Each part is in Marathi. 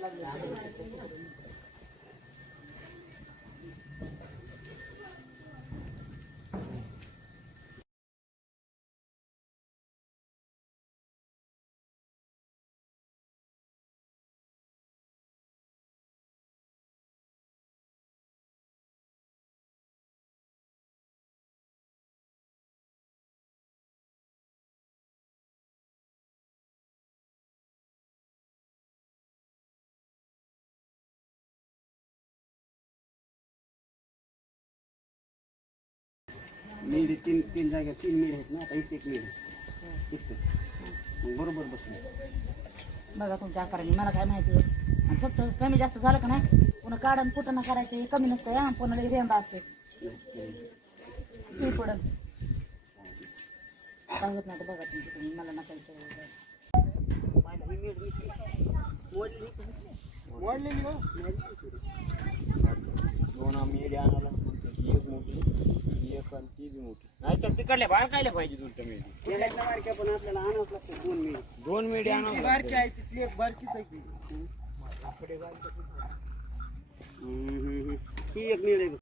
लागले मेढी तीन तीन जागा तीन मेढ आहेत ना आता इथे एक मेढ. मग बरोबर बसले. बघा तुमच्या आकाराने मला काय माहिती आहे. आणि फक्त कमी जास्त झालं का नाही पुन्हा काढून कुठं ना करायचं हे कमी नसतं हा पुन्हा लगेच रेंदा असते. ती पडल सांगत नाही बघा तुमची तुम्ही मला नका विचारू. मोडलेली दोन आम्ही आणायला. एक मोठी एक आणि ती बी मोठी नाही तर तिकडल्या बाहेर कायला पाहिजे तुमच्या मेढी येण्यातल्या बारक्या पण आपल्याला आणावं लागतं दोन मिनिट दोन मेढी ती आणावं बारकी आहे तिथली एक बारकीच आहे ती हम्म, हम्म, हम्म. ही एक मेढ आहे बघ.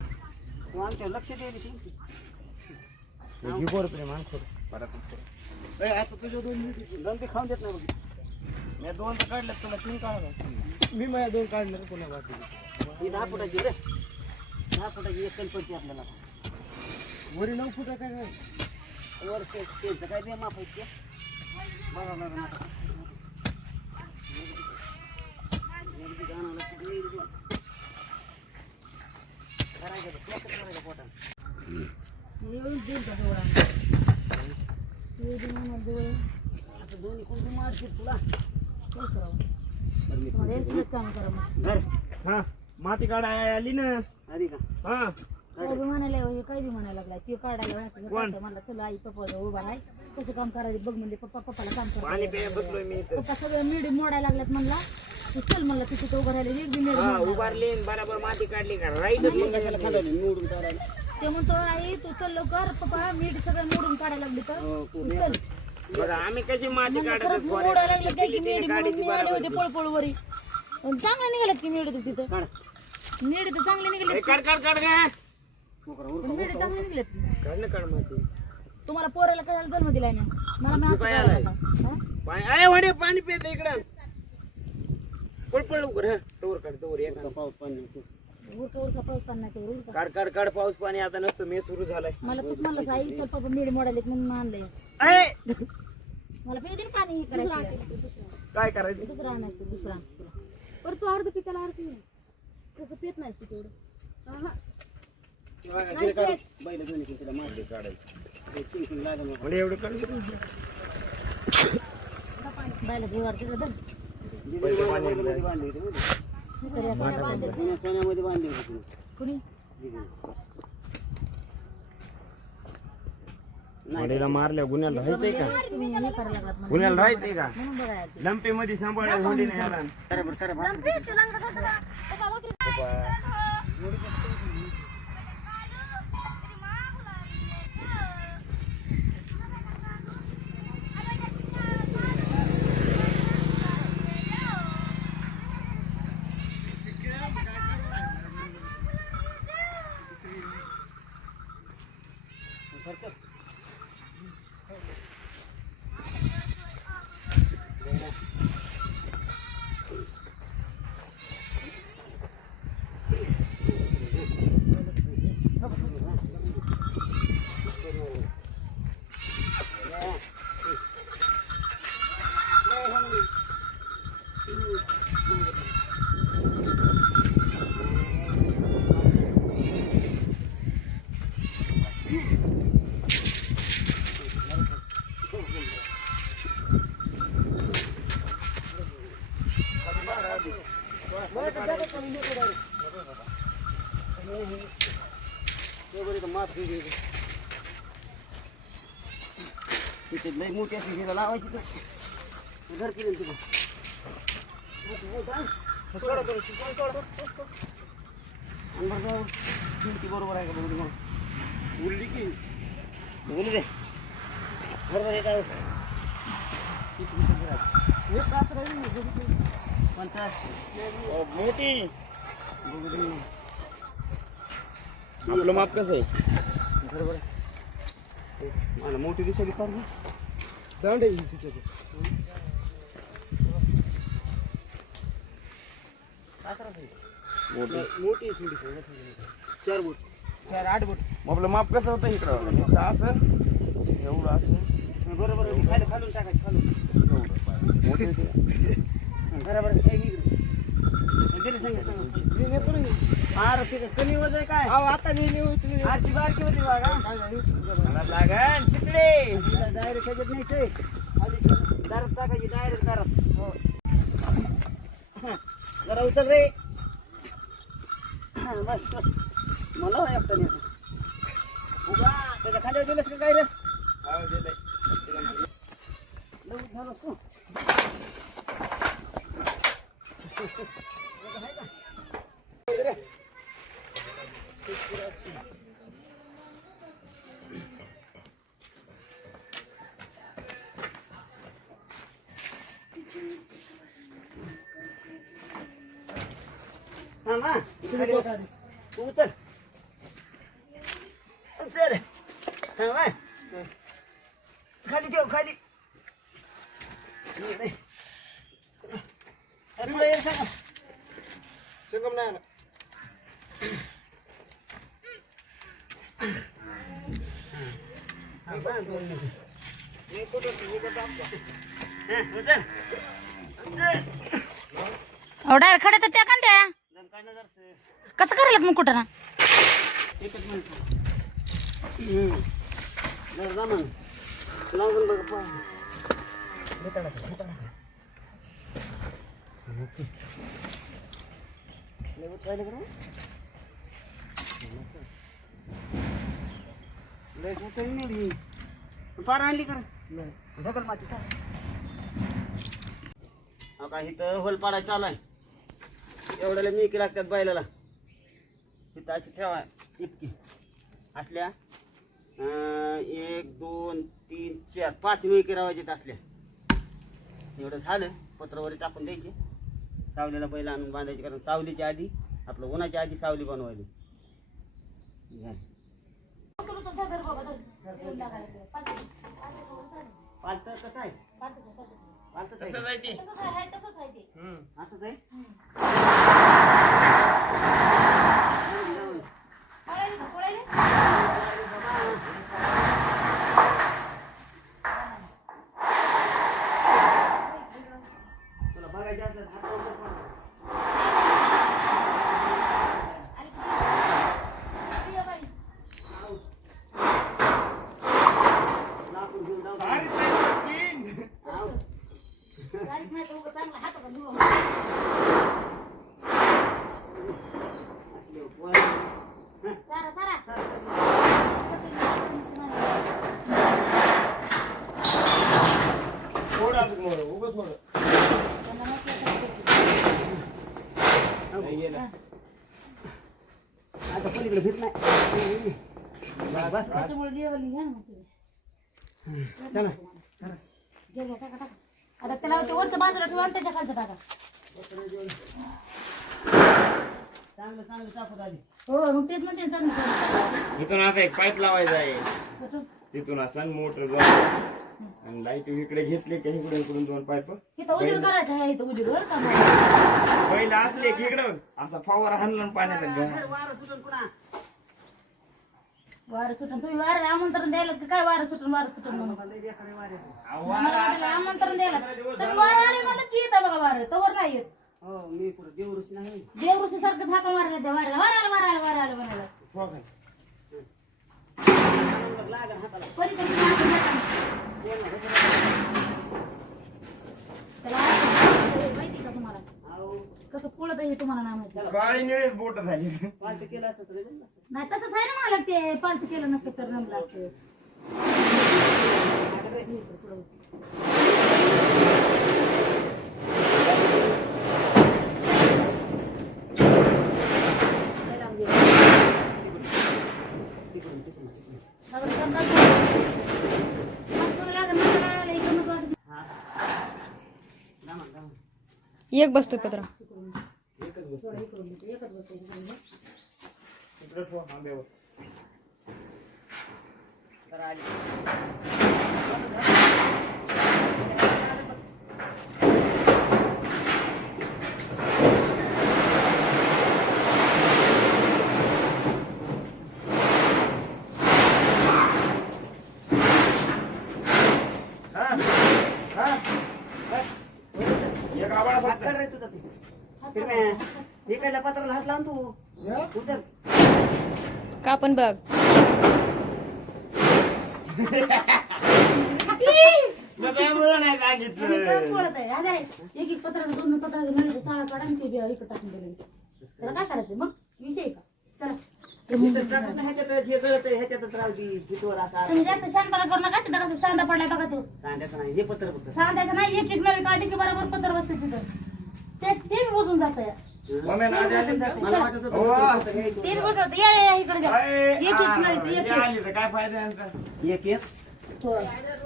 तू आमच्या लक्ष द्यायला ती ही बरोबर माणसं ए, आता तुझ्या दोन मिनिट दोन ते खाऊन देत नाही बघ मी दोन तर काढले तुला तीन काढा मी माझ्या दोन काढणार कोणा बाकी ही दहा फुटाची रे दहा फुटाची एक कल्पची आपल्याला वरी नऊ फुटा काय काय वर त्यांचं काय ते माप आहेत बघा बघा करायचं पोटा येऊन देईल का डोळा? आता दोन्ही कोणती मारतील तुला काय करावं? काम करा मग. माती काढाय आली ना हा. काय बी म्हणायला हे काय बी म्हणायला लागलाय? ते काढायला. काढतं म्हणलं चला आई पप्पा उभा आहे कसं काम करायचं बघ म्हणजे पप्पा पप्पाला काम पाणी करतो प्याय बसलोय मी इथं. पप्पा सगळं मिडी मोडायला लागल्यात म्हणला. तू चल म्हणलं तिथे तो उभं राहिले एक बी हा. उभारली आणि बराबर माती काढली का? मग ते म्हणतो आई तू चल लवकर पप्पा मीठ सगळं मोडून काढायला लागली तर. हो, तू चल. बरं आम्ही कशी माती म्हणलं काढत खरंच मोडायला लागलं काय की मिडी म्हणून मी आले होते पळपळ वरी चांगले निघालेत की मिडी तिथं. मिडी तर चांगले निघाले काढ काढ काढ का मोकरा उरका. मिडी चांगले निघालेत की. काढ ना काढ माती. तुम्हाला पोराला काय जन्म दिलाय मी? मला मी काय आलाय? पाणी अय वडे पाणी पित इकडं. पळ पळ लवकर हा. तोवर काढ तोवर एक. पाऊस पाणी उरका. उरका पाऊस पाणी नाही तेवढं उरका. काढ काढ काढ पाऊस पाणी. आता नसतं मे सुरू झालाय. मला तूच म्हणलं आई चल पप्पा मिडी मोडायलेत म्हणून आणलंय. मला पाहिजे ना पाणी हे करायचं काय करायचं? दुसरं आणायचं दुसरं. बरं तू अर्ध पिकाला अर्ध तसं पेत नाही तू तेवढं. बैलं दोन्ही तिला मारले. लागलं एवढं बायला तिकडं धर. बांधली होती. सोन्या- सोन्यामध्ये बांधली. कुणी. वडीला मारल्या गुन्ह्याला राहायचंय का? तुम्ही हे करायला लागलात म्हणून गुन्ह्याला राहायचंय का? बघायला. लंपे मध्ये होडी नाही आला. ते माप 哎 तिथे लई मोठी अशी हिरा लावायची तर घर केली तिथं बरोबर आहे का बघ दे उरली की उरली दे. बरोबर आहे का मोठी. आपलं माप कसं आहे? बरोबर. मला मोठी दिसली कर दांड आहे तिच्या मोठी. थोडी चार बोट. चार आठ बोट. मग आपलं माप कसं होतं इकडं? असं? एवढं असं? बरोबर आहे. खाली खालून टाकायचं खालून. एवढं. मोठं. बरोबर आहे. हे इकडे. दिली सांगा, सांगा. अरे ते कमी वजन आहे काय? आता आरची बारकी होती बघा. मला लागन शिकले डायरेक्ट ह्याच्यात नाही ते दारात टाकायची डायरेक्ट दारात. हो. जरा उचल रे. हा, बस बस. मला नाही एकटा नाही उभा. त्याच्या खांद्यावर दिलंस का काय रे? लवकर झालं तू थांबा खाली उचल. उचल उचल खाली ठेव खाली. सांगा. संगम नाही डायरेक्ट खड्या तर त्या जरासं. कसं करायला मग कुठं ना? एकच मिनिट. पार आणली कर. ढकल माती चाल. हो का इथं होल पाडायचं चालू आहे. एवढ्याला मिकी लागतात बैलाला. तिथं अशी ठेवा इतकी. असल्या एक दोन तीन चार पाच मिळकी रावायचे असल्या. एवढं झालं पत्रावर टाकून द्यायचे. सावलीला बैल आणून बांधायचे कारण सावलीच्या आधी आपलं उन्हाच्या आधी सावली बनवायली. झालं. पालतं कसं आहे? पालतंच आहे तसंच आहे ते. तसंच आहे तसंच आहे ते. हम्म. असंच आहे पळायली का? पळायली? तुला बघायचे असलं तर हात वर कर. आली का? आली या बाई. लाकूड घेऊन जाऊ. आव. गाडीत नाही तर उगाच चांगला हाताचा धुवा. असले पोरं. हं, सारा सारा सर, सर. थोडं अजून मोडं, उगाच मोडं. नाही गेलं. आता पलीकडे फिर नाही बस त्याच्यामुळे जेवण घ्या ना मग तुम्ही. चला. आता त्याला ते वरच्या बाजूला ठेवा आणि त्याच्या खालचं टाका चांगलं हो मग तेच म्हणते ना चांगलं चांगलं. इथून आता एक पाईप लावायचा आहे? तिथून असा मोटर जाऊन आणि लाइट इकडे घेतली की इकडून इकडून दोन पाईप इथं करायचं आहे इथं बरं का. पहिला असले की इकडं असा फवारा हाणला आणि वारं सुटून पुन्हा वारं सुटून तुम्ही वारं आमंत्रण द्यायला की काय वारं सुटून वारं सुटून म्हणून? मला वाटलं आमंत्रण द्यायला? तुम्ही वारं आले म्हणलं की येतं बघा वारं तवर नाही येत. हो मी कुठं देवरुच नाही. देवऋषी सारखं थाका मारला त्या वाऱ्याला वाराला वाराला वाराला म्हणाला लागल हाताला पलीकडे त्याला माहिती का तुम्हाला? अहो, कसं पुळत हे तुम्हाला नाही माहिती. काळी निळीच बोट झाली. पालतं केलं असतं तर जमलं असतं. नाही तसंच आहे ना मला ते पालत केलं नसतं तर जमलं असतं इकडं पुढं. लय लांब गेलं. तिकडून तिकडून तिकडून लागलं, लागलं. मग तुला लागलं, मला लागलं, इकडं नको वाटत. हा एक बसतो पत्रा थोडं इकडून देते. एकच बसतो इकडून दे. इकडे ठेवा, आंब्यावर. तर आली. हा? हा? एक आवाळा हात फक्त. काढ रे तुझा ते. फिरम्या. हे काढल्या पत्राला हात लावून तू. उचल. का पण बघ. मग त्यामुळं नाही सांगितलं. एक एक पत्राचं दोन दोन पत्राचं मिळालं चाळा काढा आणि ते बी इकडं टाकून दिलं. त्याला काय करायचं? मग? विषय आहे का? चला. हे तुम्ही जास्त शानपणा करू नका तिथं कसं सांदा पडलाय बघा तो. नाही हे एक एक नळी काढली की बरोबर पत्र बसते तिथं. ते ते बी मोजून जात. ते बी या या, या इकडे जा. एक एक नळीचं एक एक. काय फायदा यांचा? एक एक.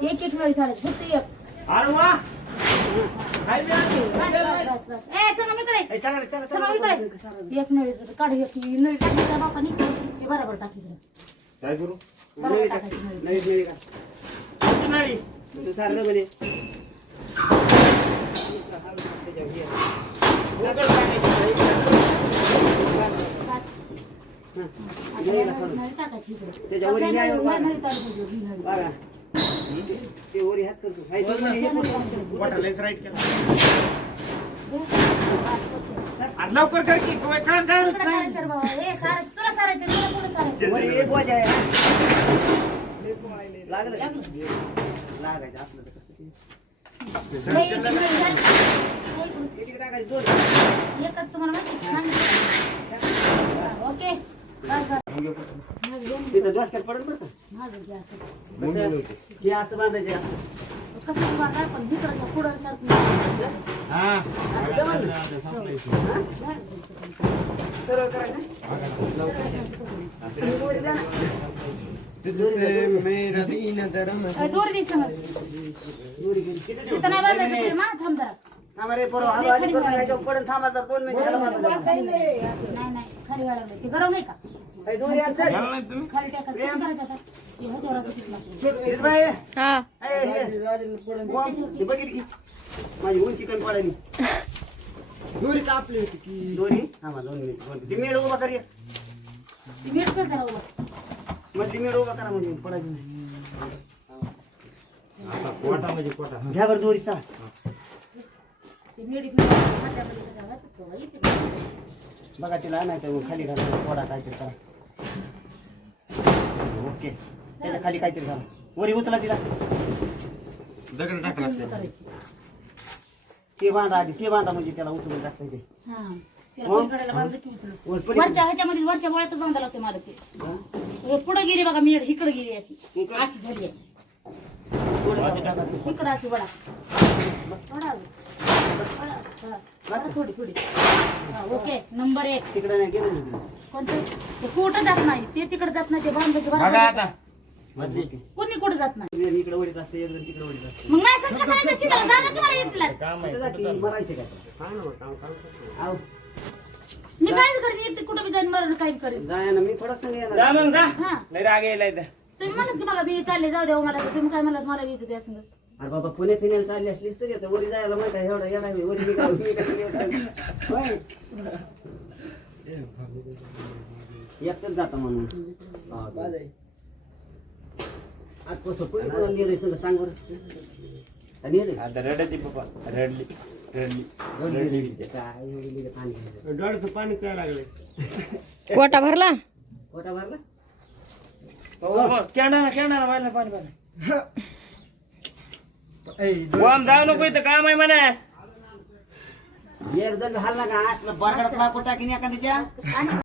एक एक नळी चालेल फक्त एक. अरे वा! ए चला रे, चला चला इकडे एक नळी काढ एक नळी टाकली त्या बापाने ते बरोबर टाकली काय करू? नळी टाक. नळी. नळी का? कोणती नळी? तू सारं म्हणे उघड टाकायची बस. नळी टाकायची इकडे. काढून. बघा ते वरी हात करतो हाय, हे लेस राईट केला ओके. अरे लवकर कर की काय काय काय करायचं बाबा. तुला सारायचं, तुला सारायचं? एक वाज आहे लागलं लागायचं आपलं तर कसं ते. एकच तुम्हाला माहिती ओके तिथं डोसक्यात पडत बरं का माझं जे असं. कसं? हे असं बांधायचे असं कसं बांधाय पण पुढं सारखं हा सरळ करायचं तुम्ही वरी द्या ना. ए, दोरी दे संग. दोरी गेली. किती देऊ? इथं नाही बांधायचं पुढे, मा, थांब जरा. थांबा रे, पोरं, हळू हळू करू नका. पडून थांबा जरा, दोन मिनिटं ह्याला बांधा जरा. नाही नाही खाली व्हायला लागलं ते गरम नाही का दोरी हे बघितली की? माझी उंची कमी पडायली दोरी कापली होती की दोरी हा दोन मिनिट दोन मिनिट. ती मेड उभा कर मग ती मेड उभा करा म्हणजे पडायची नाही. कोटा म्हणजे कोटा घ्या बरं दोरी चला बघा तिला नाही खाली घाला थोडा काहीतरी करा ओके त्याच्याखाली काहीतरी घाला वरी उचला तिला दगड टाकला. ते बांधा आधी ते बांधा म्हणजे त्याला उचलून टाकता येते हा. त्याला पलीकडेला बांधलं की उचलू. वर पलीकडे. वरच्या ह्याच्यामध्ये वरच्या मुळ्यातच बांधावं लागते मला ते हा? हे पुढे गेली बघा मीठ इकडे गेली अशी इकडं. अशी झाली अशी थोडं टाका ते. इकडं अशी वडा. थोडी थोडी हा, ओके नंबर एक. तिकडे नाही गेलं. ना कोणतं? ते कुठं जात नाही. ते तिकडे जात नाही ते बांधायचे बघा आता. कोणी कुठे जात नाही? इकडे वडीत असते एक जण तिकडे असते. मग नाही सांग कसं नाही चिकाला जा जा तुम्हाला इटला काम कुठं जाती? मरायचे का? काय ना मग काम काम मी काय बी करीन एकटी कुठं बी जाईन मरण काय बी करीन. जाय ना मी थोडं संग जा येणार मग जा. हा. लय राग यायला इथं. तुम्ही म्हणत की मला बी चालले जाऊ द्या हो मला. तुम्ही काय म्हणत मला बी येतं त्या संग. अरे बाबा पुणे फिरायला चालली असलीस तरी आता वरी जायला माहिती आहे एवढा येणार नाही. वरी निघाल मी काय. एकटंच जाता म्हणून. आज कसं कोणी कोणाला लिहिलंय सगळं सांग बरं. लिहिलंय? आता पप्पा रडली रडली रडली. काय एवढं लिहिलं पाणी घ्यायचं. डोळ्याचं पाणी काय लागले. कोटा भरला? पोटा भरला? कॅन्डा ना कॅन्डा ना पाणी पाणी बॉम्ब जाऊ नको इथं काम आहे म्हणा एक जण हल्ला का आतलं बरकड टाकून टाकीन एखाद्याच्या